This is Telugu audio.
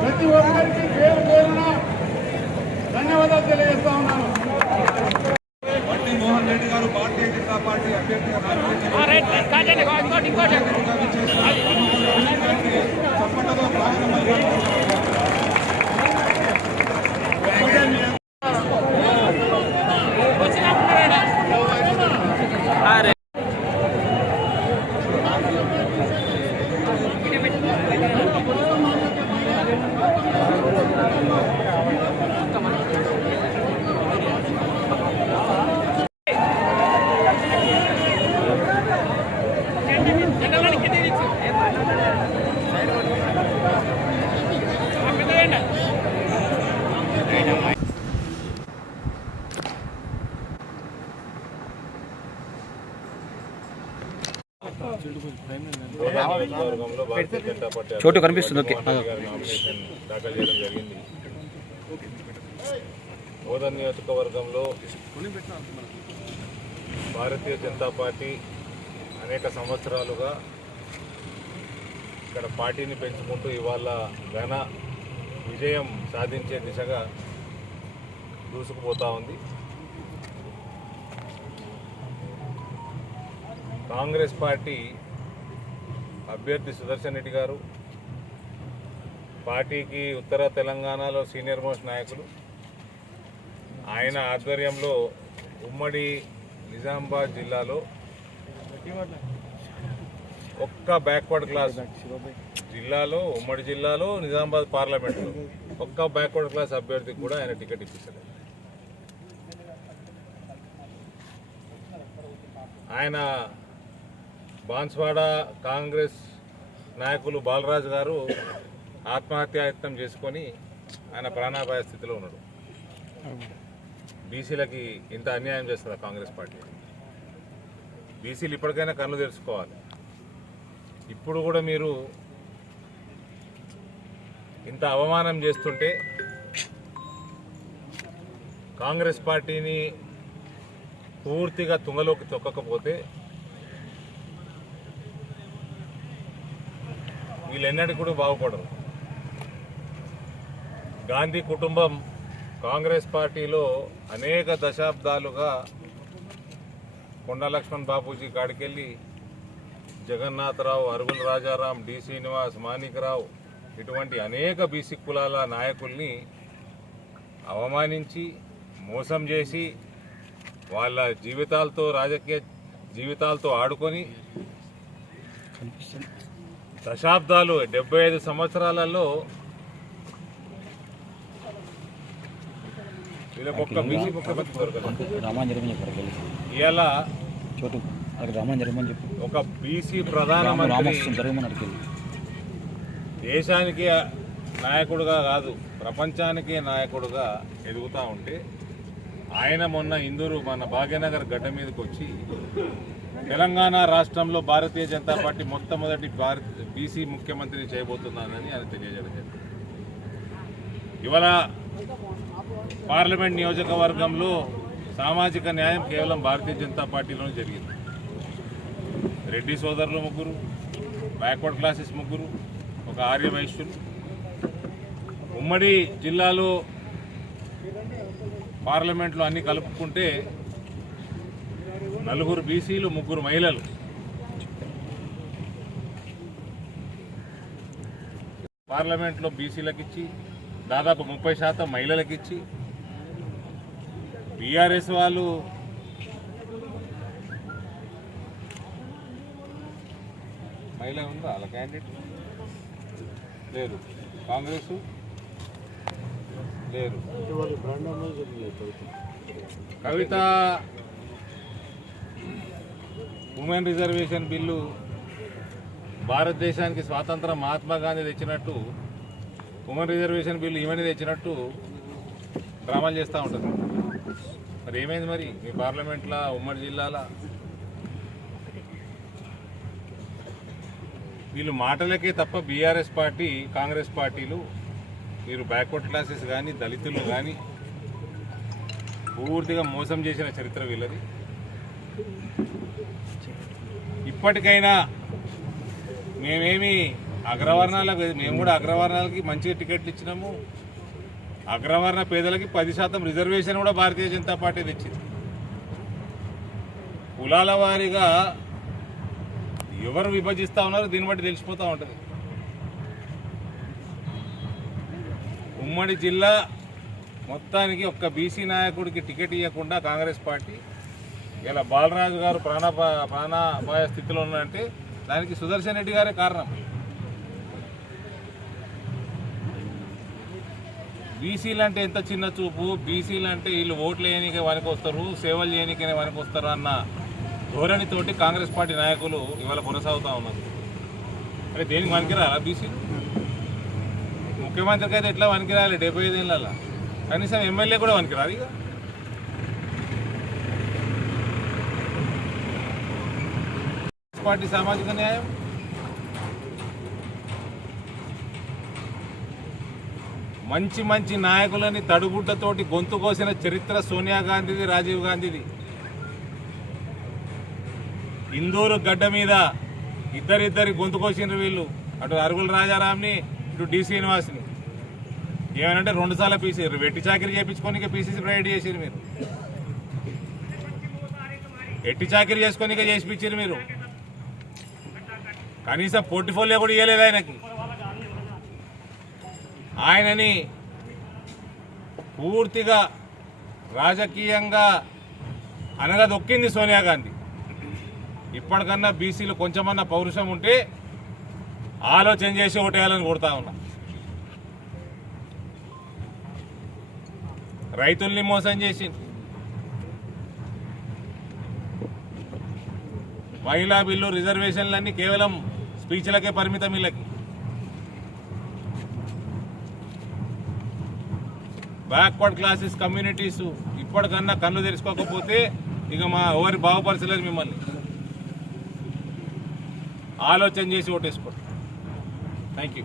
ప్రతి ఒక్కరికి పేరు పేరున ధన్యవాదాలు తెలియజేస్తా ఉన్నాను. బండి మోహన్ రెడ్డి గారు భారతీయ జనతా పార్టీ అభ్యర్థిగా నామినేషన్ అభ్యర్థిగా విచ్చేసిన మోహన్ రెడ్డి గారికి చప్పట్లతో స్వాగతం పలికారు. నియోజకవర్గంలో భారతీయ జనతా పార్టీ చోటు కనిపిస్తుంది ఓకే. బోధన్ నియోజకవర్గంలో భారతీయ జనతా పార్టీ అనేక సంవత్సరాలుగా ఇక్కడ పార్టీని పెంచుకుంటూ ఇవాళ ఘన విజయం సాధించే దిశగా దూసుకుపోతా ఉంది. కాంగ్రెస్ పార్టీ అభ్యర్థి సుదర్శన్ రెడ్డి గారు పార్టీకి ఉత్తర తెలంగాణలో సీనియర్ మోస్ట్ నాయకులు ఆయన ఆధ్వర్యంలో ఉమ్మడి నిజామాబాద్ జిల్లాలో ఒక్క బ్యాక్వర్డ్ క్లాస్ జిల్లాలో ఉమ్మడి జిల్లాలో నిజామాబాద్ పార్లమెంట్లో ఒక్క బ్యాక్వర్డ్ క్లాస్ అభ్యర్థికి కూడా ఆయన టికెట్ ఇప్పించలేదు. ఆయన బాన్స్వాడ కాంగ్రెస్ నాయకులు బాలరాజు గారు ఆత్మహత్యాయత్నం చేసుకొని ఆయన ప్రాణాపాయ స్థితిలో ఉన్నాడు. బీసీలకి ఇంత అన్యాయం చేస్తుంది కాంగ్రెస్ పార్టీ? బీసీలు ఇప్పటికైనా కన్ను తెరుచుకోవాలి. ఇప్పుడు కూడా మీరు ఇంత అవమానం చేస్తుంటే కాంగ్రెస్ పార్టీని పూర్తిగా తుంగలోకి తొక్కకపోతే వీళ్ళెన్నటికి కూడా బాగుపడరు. గాంధీ కుటుంబం కాంగ్రెస్ పార్టీలో అనేక దశాబ్దాలుగా కొండ లక్ష్మణ్ బాపూజీ కాడికెళ్ళి జగన్నాథరావు అరుగుల రాజారాం డి. శ్రీనివాస్ మాణికరావు ఇటువంటి అనేక బీసీ కులాల నాయకుల్ని అవమానించి మోసం చేసి వాళ్ళ జీవితాలతో రాజకీయ జీవితాలతో ఆడుకొని దశాబ్దాలు డెబ్బై ఐదు సంవత్సరాలలో వీళ్ళకొక్క బీసీ అక్కడ రామాన్ జరమని చెప్పి. ఒక బీసీ ప్రధానమంత్రి జరగమని వెళ్ళి. దేశానికి నాయకుడుగా కాదు ప్రపంచానికే నాయకుడుగా ఎదుగుతూ ఉంటే ఆయన మొన్న ఇందూరు మన భాగ్యనగర్ గడ్డ మీదకి వచ్చి తెలంగాణ రాష్ట్రంలో భారతీయ జనతా పార్టీ మొట్టమొదటి భారత బీసీ ముఖ్యమంత్రిని చేయబోతున్నానని ఆయన తెలియజేయడం జరిగింది. ఇవాళ పార్లమెంట్ నియోజకవర్గంలో సామాజిక న్యాయం కేవలం భారతీయ జనతా పార్టీలోనే జరిగింది. రెడ్డి సోదరులు ముగ్గురు బ్యాక్వర్డ్ క్లాసెస్ ముగ్గురు ఒక ఆర్య వైశ్యులు ఉమ్మడి జిల్లాలో పార్లమెంట్లో అన్ని కలుపుకుంటే నలుగురు బీసీలు ముగ్గురు మహిళలు. పార్లమెంట్లో బీసీలకు ఇచ్చి దాదాపు ముప్పై శాతం మహిళలకు ఇచ్చి బీఆర్ఎస్ వాళ్ళు మహిళ ఉందా? వాళ్ళ క్యాండిడేట్ లేరు. కాంగ్రెస్? లేరు. కవిత ఉమెన్ రిజర్వేషన్ బిల్లు భారతదేశానికి స్వాతంత్రం మహాత్మా గాంధీ తెచ్చినట్టు ఉమెన్ రిజర్వేషన్ బిల్లు ఈమెనే తెచ్చినట్టు డ్రామాలు చేస్తూ ఉంటుంది. మరి ఏమైంది మరి? మీ పార్లమెంట్లో ఉమ్మడి జిల్లాల? వీళ్ళు మాటలకే తప్ప బీఆర్ఎస్ పార్టీ కాంగ్రెస్ పార్టీలు మీరు బ్యాక్వర్డ్ క్లాసెస్ కానీ దళితులు కానీ పూర్తిగా మోసం చేసిన చరిత్ర వీళ్ళది. ఇప్పటికైనా మేమేమి అగ్రవర్ణాలకు మేము కూడా అగ్రవర్ణాలకి మంచిగా టికెట్లు ఇచ్చినాము. అగ్రవర్ణ పేదలకి పది శాతం రిజర్వేషన్ కూడా భారతీయ జనతా పార్టీ తెచ్చింది. కులాల వారీగా ఎవరు విభజిస్తూ ఉన్నారో దీన్ని బట్టి తెలిసిపోతూ ఉంటుంది. ఉమ్మడి జిల్లా మొత్తానికి ఒక్క బీసీ నాయకుడికి టికెట్ ఇవ్వకుండా కాంగ్రెస్ పార్టీ ఇలా బాలరాజు గారు ప్రాణ ప్రాణాపాయ స్థితిలో ఉన్నారంటే దానికి సుదర్శన్ రెడ్డి గారే కారణం. బీసీలు అంటే ఎంత చిన్న చూపు బీసీలు అంటే వీళ్ళు ఓట్లు వేయనికే వరకు వస్తారు సేవలు చేయనికే వరకు వస్తారు అన్న ధోరణితోటి కాంగ్రెస్ పార్టీ నాయకులు ఇవాళ కొనసాగుతూ ఉన్నారు. అంటే దేనికి వనికిరాలా బీసీ? ముఖ్యమంత్రికి అయితే ఎట్లా వనికిరాలి? డెబ్బై ఐదు ఏళ్ళ కనీసం ఎమ్మెల్యే కూడా వనికిరాదు ఇక. పార్టీ సామాజిక న్యాయం? మంచి మంచి నాయకులని తడుగుడ్డతోటి గొంతు కోసిన చరిత్ర సోనియా గాంధీది రాజీవ్ గాంధీది. ఇందూరు గడ్డ మీద ఇద్దరిద్దరి గొంతు కోసిండ్రు వీళ్ళు. అటు అరుగుల రాజారాంని ఇటు డి శ్రీనివాస్ని. ఏమనంటే రెండు సార్లు పీసీరు. వెట్టి చాకరీ చేయించుకోనికే పీసీసీ ప్రైడ్ చేసిరు మీరు. ఎట్టి చాకరీ చేసుకొనికే చేసిపించారు మీరు. కనీసం పోర్టిఫోలియో కూడా ఇవ్వలేదు ఆయనకి. ఆయనని పూర్తిగా రాజకీయంగా అనగదొక్కింది సోనియా గాంధీ. ఇప్పటికన్నా బీసీలు కొంచెమన్నా పౌరుషం ఉంటే ఆలోచన చేసి ఓటేయాలని కొడతా ఉన్నా. రైతుల్ని మోసం చేసి మహిళా బిల్లు రిజర్వేషన్లన్నీ కేవలం స్పీచ్లకే పరిమితం వీళ్ళకి. బ్యాక్వర్డ్ క్లాసెస్ కమ్యూనిటీస్ ఇప్పటికన్నా కళ్ళు తెరుచుకోకపోతే ఇక మా ఎవరి బాగుపరచలేదు మిమ్మల్ని. ఆలోచన చేసి ఓటేసుకోండి. Thank you